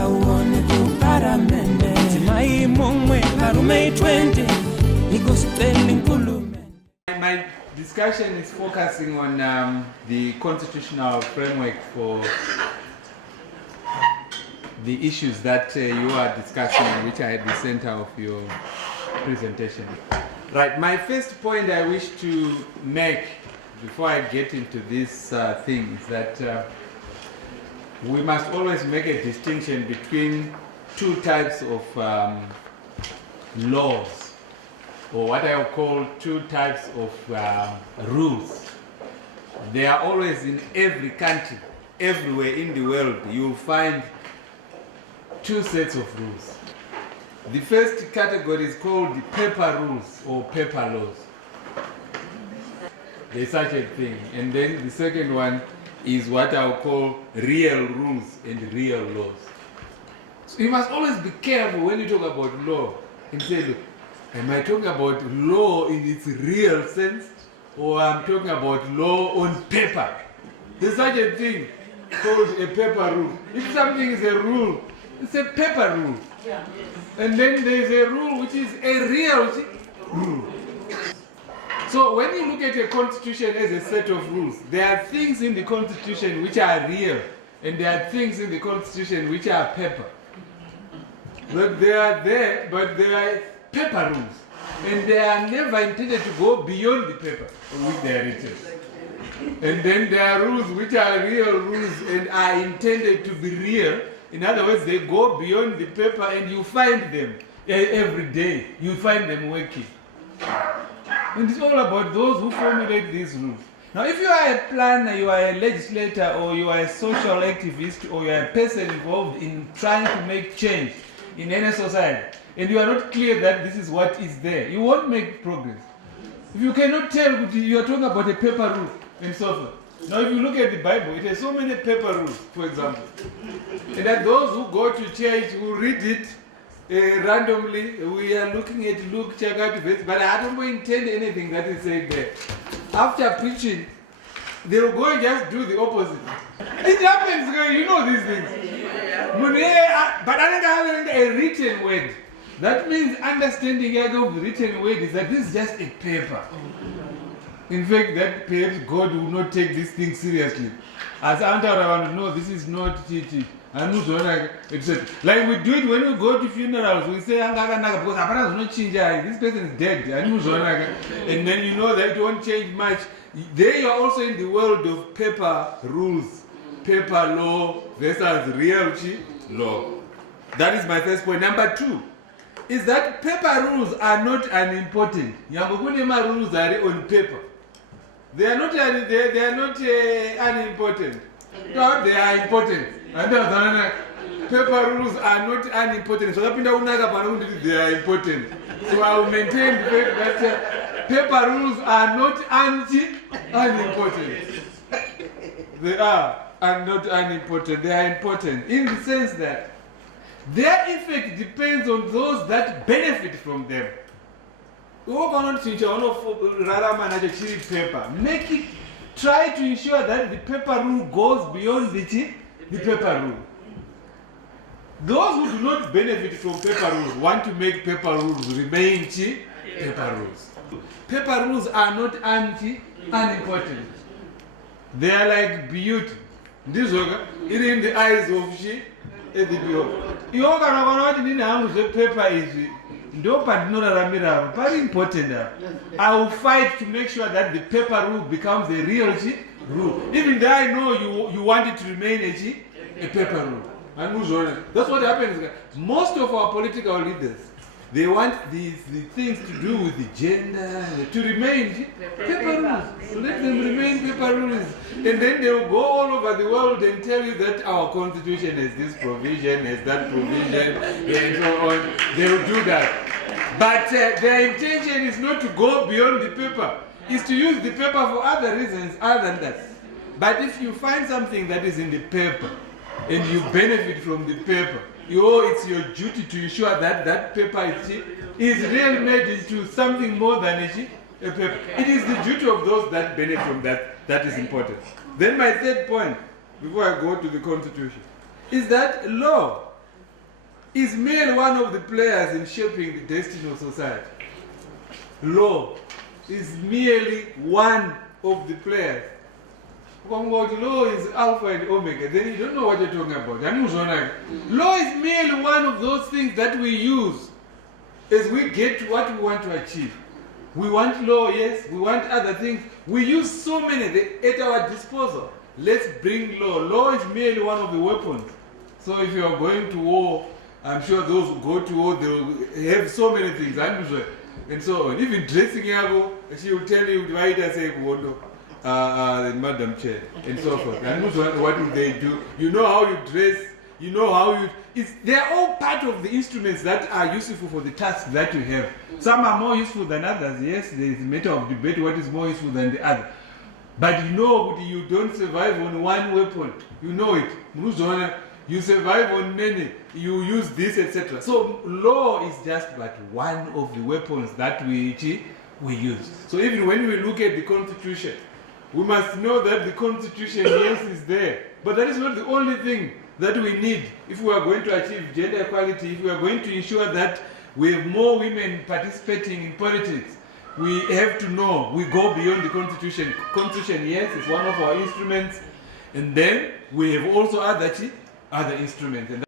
uone ku parliamentary. Timai mongwe karume 20 iko spelling kulume. My discussion is focusing on the constitutional framework for the issues that you are discussing, which are at the center of your presentation. Right, my first point I wish to make before I get into this thing is that we must always make a distinction between two types of laws, or what I will call two types of rules. They are always in every country, everywhere in the world. You will find two sets of rules. The first category is called the paper rules or paper laws. There's such a thing. And then the second one is what I will call real rules and real laws. So you must always be careful when you talk about law and say, look, am I talking about law in its real sense, or I'm talking about law on paper? There's such a thing called a paper rule. If something is a rule, it's a paper rule. Yeah. And then there's a rule which is a real rule. So when you look at a constitution as a set of rules, there are things in the constitution which are real, and there are things in the constitution which are paper. But they are there, but they are paper rules. And they are never intended to go beyond the paper on which they are written. And then there are rules which are real rules and are intended to be real. In other words, they go beyond the paper and you find them every day. You find them working. And it's all about those who formulate these rules. Now, if you are a planner, you are a legislator, or you are a social activist, or you are a person involved in trying to make change in any society, and you are not clear that this is what is there, you won't make progress. If you cannot tell, you are talking about a paper rule and so forth. Now, if you look at the Bible, it has so many paper rules, for example. And that those who go to church, who read it randomly, we are looking at Luke, check out this, but I don't intend anything that is said there. After preaching, they will go and just do the opposite. It happens, you know these things. But I don't have a written word. That means understanding of the written word is that this is just a paper. In fact, that perhaps God will not take this thing seriously. As I want to know, this is not it. Like we do it when we go to funerals, we say, because this person is dead. And then you know that it won't change much. They are also in the world of paper rules, paper law versus real law. That is my first point. Number two is that paper rules are not unimportant. Rules are on paper. They are not unimportant. No, they are important. Paper rules are not unimportant. So they are important. So I will maintain the fact that paper rules are not unimportant. They are not unimportant. They are important in the sense that their effect depends on those that benefit from them. Make it, try to ensure that the paper rule goes beyond the paper rule. Those who do not benefit from paper rules want to make paper rules remain paper rules. Paper rules are not unimportant. They are like beauty. This is in the eyes of she and the behold. You know paper is very important. I will fight to make sure that the paper rule becomes a real rule. Even though I know you want it to remain a paper rule. That's what happens. Most of our political leaders, they want the things to do with the gender to remain paper rules. Let them remain paper rules. And then they will go all over the world and tell you that our constitution has this provision, has that provision, and so on. They will do that. But their intention is not to go beyond the paper. It's to use the paper for other reasons other than that. But if you find something that is in the paper, and you benefit from the paper, it's your duty to ensure that that paper is really made into something more than a paper. It is the duty of those that benefit from that is important. Then my third point, before I go to the Constitution, is that law is merely one of the players in shaping the destiny of society. Law is merely one of the players. Law is alpha and omega, then you don't know what you're talking about. Law is merely one of those things that we use as we get to what we want to achieve. We want law, yes, we want other things. We use so many at our disposal. Let's bring law. Law is merely one of the weapons. So if you are going to war, I'm sure those who go to war, they will have so many things, I'm sure. And so on. Even dressing, she will tell you, why does say, Madam Chair, and so forth. And what will they do? You know how you dress, you know how you... they are all part of the instruments that are useful for the task that you have. Some are more useful than others. Yes, there is a matter of debate what is more useful than the other. But you know, you don't survive on one weapon. You know it. You survive on many. You use this, etc. So law is just but one of the weapons that we use. So even when we look at the Constitution, we must know that the Constitution, yes, is there. But that is not the only thing that we need if we are going to achieve gender equality, if we are going to ensure that we have more women participating in politics. We have to know we go beyond the Constitution. Constitution, yes, is one of our instruments. And then we have also other instruments. And